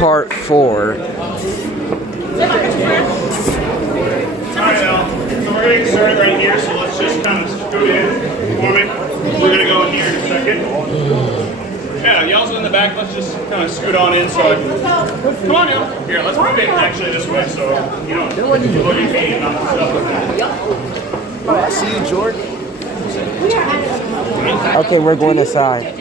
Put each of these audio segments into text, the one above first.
Part 4. Alright, Al. So we're getting started right here, so let's just kind of scoot in for me. We're going to go in here in a second. Yeah, y'all's in the back. Let's just kind of scoot on in so I can... Come on, y'all. Here, let's move it actually this way so you don't look at me and not stuff. I see you, Jordan. Okay, we're going inside.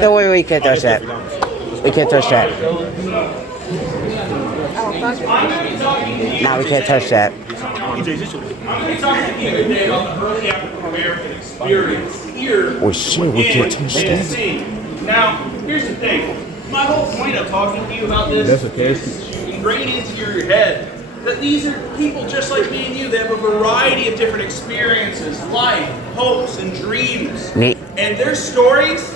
No, wait, we can't touch that. We can't touch that. No, we can't touch that. I'm going to be talking to you today about the early African American experience here Oh shit, we can't touch that. Tennessee. Now, here's the thing. My whole point of talking to you about this is to ingrain into your head that these are people just like me and you. They have a variety of different experiences, life, hopes, and dreams. Neat. And their stories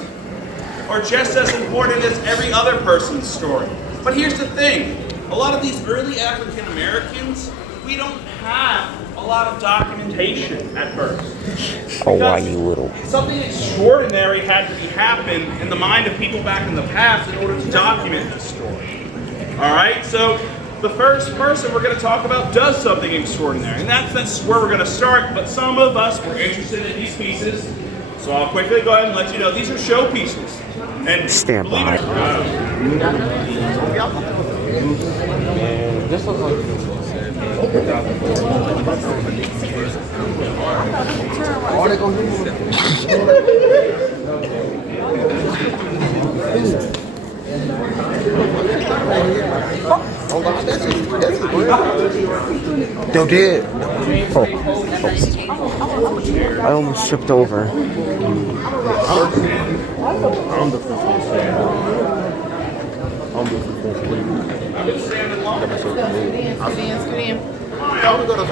are just as important as every other person's story. But here's the thing. A lot of these early African Americans, we don't have a lot of documentation at first. Oh, why you little? Something extraordinary had to happen in the mind of people back in the past in order to document this story. All right, so the first person we're going to talk about does something extraordinary, and that's where we're going to start. But some of us were interested in these pieces, so I'll quickly go ahead and let you know these are show pieces. And Stand by. This looks like They did. Oh. I almost tripped over. I'm the first one. I'm the first one. We're going to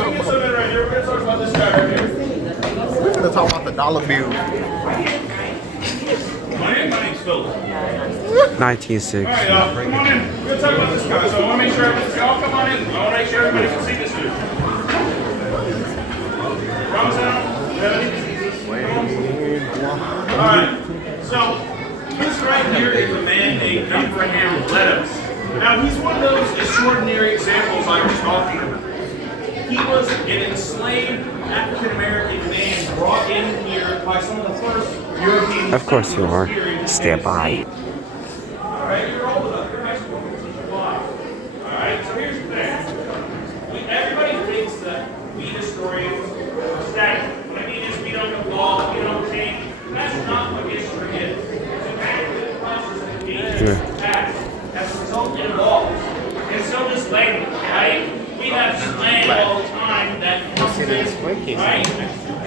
talk about this guy right here. We're going to talk about the dollar bill. My name's Phil. 1960. All right, y'all, come on in. We're going to talk about this guy, so I want to make sure y'all come on in. I want to make sure everybody can see this dude. Ramazan, all right, so this right here is a man named Abraham Lettuce. Now, he's one of those extraordinary examples I was talking about. He was an enslaved African-American man brought in here by some of the first European... Of course you are. Stand by. Alright, you're old enough. You're high school. Alright, so here's the thing. Everybody thinks that we historians are static. What I mean is we don't evolve, we don't change. That's not what history is. It's an active process of being attacked. As a result, it evolves. And so does language, right? We have slang all the time that comes in, right?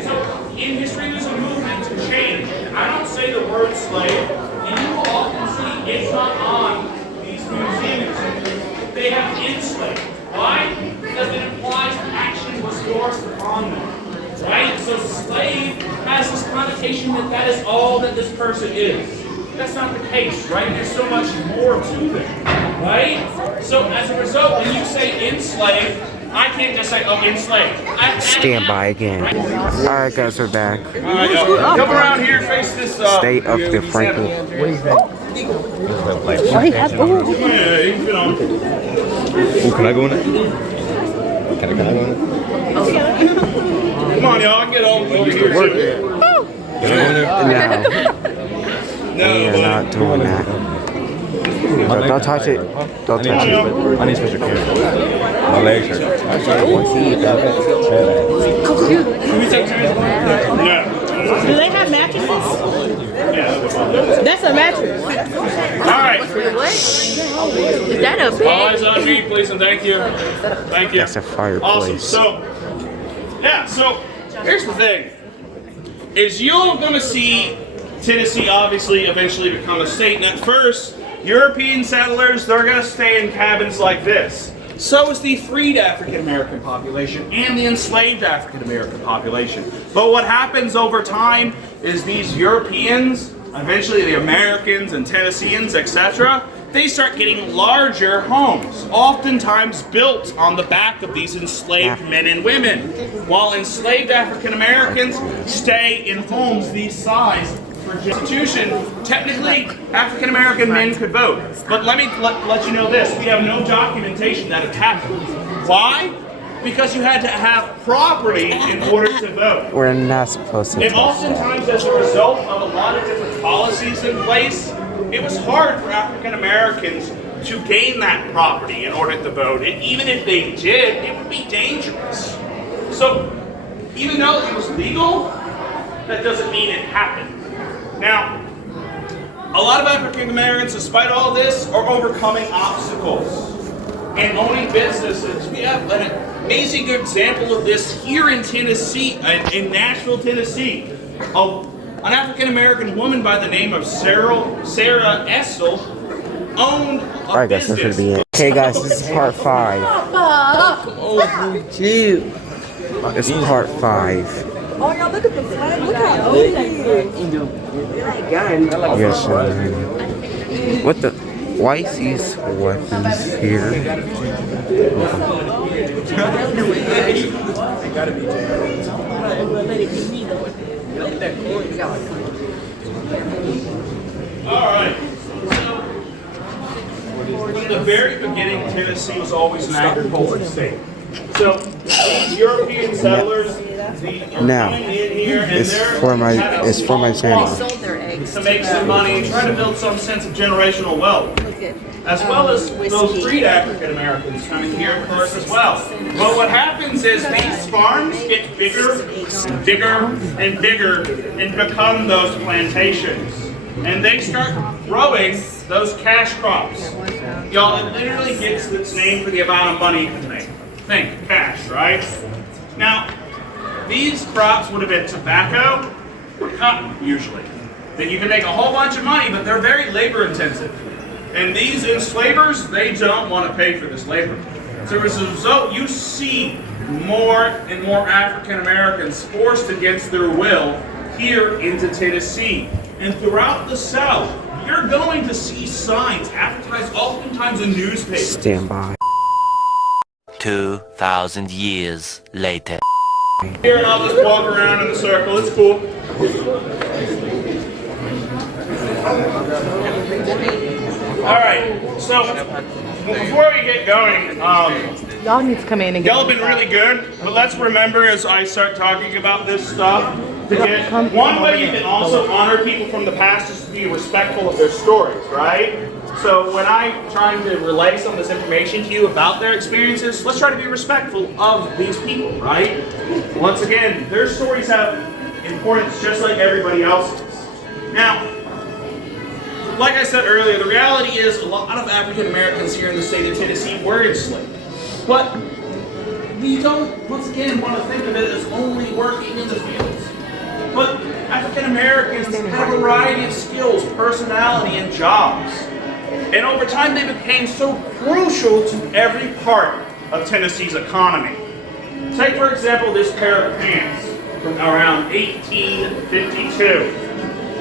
So in history, there's a movement to change. I don't say the word slave, and you will often see it's not on these museums. They have enslaved. Why? Because it implies action was forced upon them. Right? So slave has this connotation that is all that this person is. That's not the case, right? There's so much more to them, right? So as a result, when you say enslaved, I can't just say, oh, enslaved. Stand by again. Alright guys, we're back. Alright, come around here, face this State of the Franklin. Yeah, you can fit on. Can I go in it? Can I go in it? Come on, y'all, get over here. Can I go in there? No, we are not doing that. Don't touch it. Don't touch it. I need special care. My legs hurt. Yeah. Do they have mattresses? That's a mattress. Alright. What? Is that a All bed? eyes on me, please, and thank you. Thank you. That's a fireplace. Awesome. So, yeah, so here's the thing. Is you're going to see Tennessee obviously eventually become a state. And at first, European settlers, they're going to stay in cabins like this. So is the freed African American population and the enslaved African American population. But what happens over time is these Europeans, eventually the Americans and Tennesseans, etc., they start getting larger homes, oftentimes built on the back of these enslaved men and women, while enslaved African Americans stay in homes these size for Constitution, technically African American men could vote. But let me let you know this: we have no documentation that it happened. Why? Because you had to have property in order to vote. We're not supposed to. And oftentimes, as a result of a lot of different policies in place, it was hard for African Americans to gain that property in order to vote. And even if they did, it would be dangerous. So, even though it was legal, that doesn't mean it happened. Now, a lot of African Americans, despite all this, are overcoming obstacles and owning businesses. We have an amazing example of this here in Tennessee, in Nashville, Tennessee. An African American woman by the name of Sarah Estel owned a Alright guys, that's gonna be it. Okay guys, this is part 5. This is part 5. Oh, y'all look at the flag. Look how old it is. Yes, what the? Why is these weapons here? Alright. From the very beginning, Tennessee was always an agricultural state. So these European settlers, Now, coming in here and it's they're for my channel. Sold their eggs. to make some money and try to build some sense of generational wealth, as well as those freed African Americans coming here, of course, as well. But what happens is these farms get bigger, bigger, and bigger and become those plantations. And they start growing those cash crops. Y'all, it literally gets its name for the amount of money you can make. Think, cash, right? Now, these crops would have been tobacco or cotton, usually. That you can make a whole bunch of money, but they're very labor intensive. And these enslavers, they don't want to pay for this labor. So as a result, you see more and more African Americans forced against their will here into Tennessee. And throughout the South, you're going to see signs advertised oftentimes in newspapers. Stand by. 2,000 years later. Here, and I'll just walk around in the circle. It's cool. All right. So before we get going, Y'all need to come in and get. y'all have been really good. But let's remember as I start talking about this stuff, to get one way you can also honor people from the past is to be respectful of their stories, right? So when I'm trying to relay some of this information to you about their experiences, let's try to be respectful of these people, right? Once again, their stories have importance just like everybody else's. Now, like I said earlier, the reality is a lot of African Americans here in the state of Tennessee were enslaved. But we don't, once again, want to think of it as only working in the fields. But African Americans have a variety of skills, personality, and jobs. And over time, they became so crucial to every part of Tennessee's economy. Take, for example, this pair of pants from around 1852.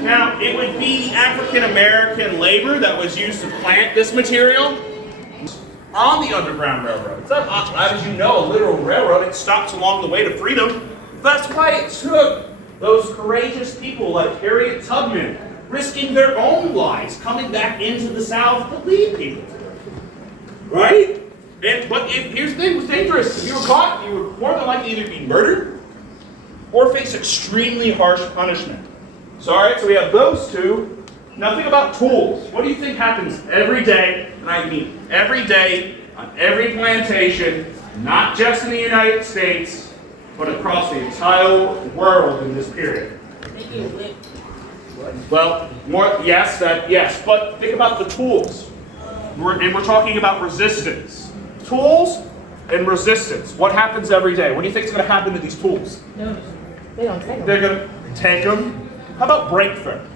Now, it would be African American labor that was used to plant this material on the Underground Railroad. It's not, as you know, a literal railroad. It stops along the way to freedom. That's why it took those courageous people like Harriet Tubman risking their own lives coming back into the South to lead people. Right? But here's the thing, it was dangerous. If you were caught, you were more than likely either be murdered or face extremely harsh punishment. So, all right, so we have those two. Now think about tools. What do you think happens every day, and I mean every day, on every plantation, not just in the United States, but across the entire world in this period? Well, yes, but think about the tools. We're talking about resistance. Tools and resistance. What happens every day? What do you think is going to happen to these tools? They don't take them. They're going to take them. How about break them?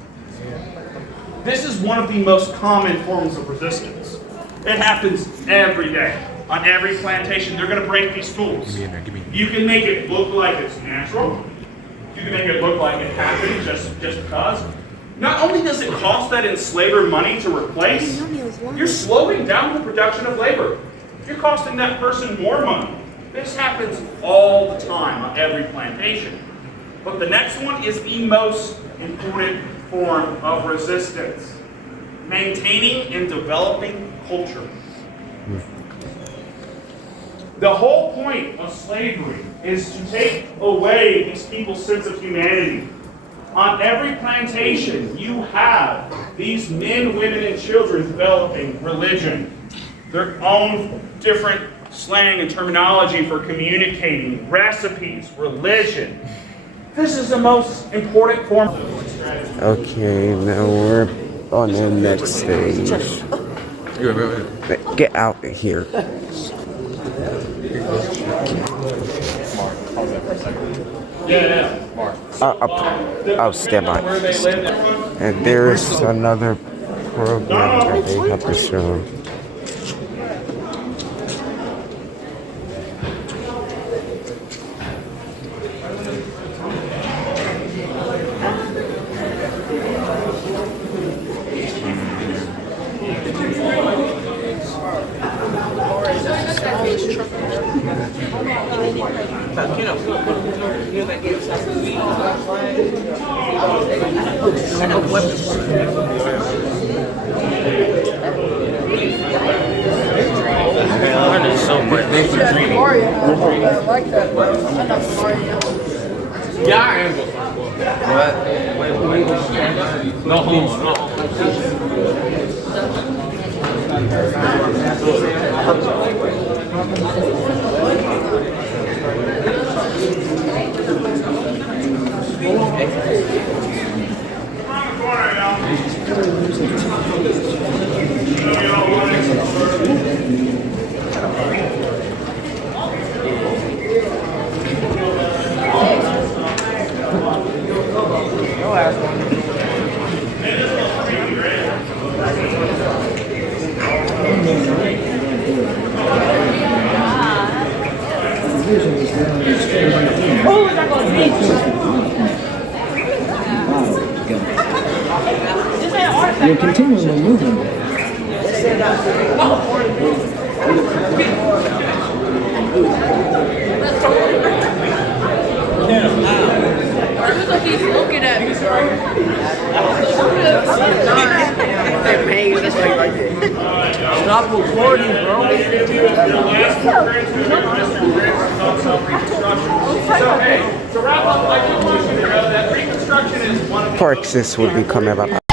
This is one of the most common forms of resistance. It happens every day. On every plantation, they're going to break these tools. You can make it look like it's natural. You can make it look like it happened just because. Not only does it cost that enslaver money to replace, you're slowing down the production of labor. You're costing that person more money. This happens all the time on every plantation. But the next one is the most important form of resistance. Maintaining and developing culture. The whole point of slavery is to take away these people's sense of humanity. On every plantation, you have these men, women, and children developing religion, their own different slang and terminology for communicating, recipes, religion. This is the most important form of strategy. Okay, now we're on the next stage. Get out of here. I'll stand by. And there's another program that they have to show. You're continually moving. He's looking at me. Stop recording, bro. So, hey, to wrap up, I do want you to know that Reconstruction is one of the Parks, this will be coming up.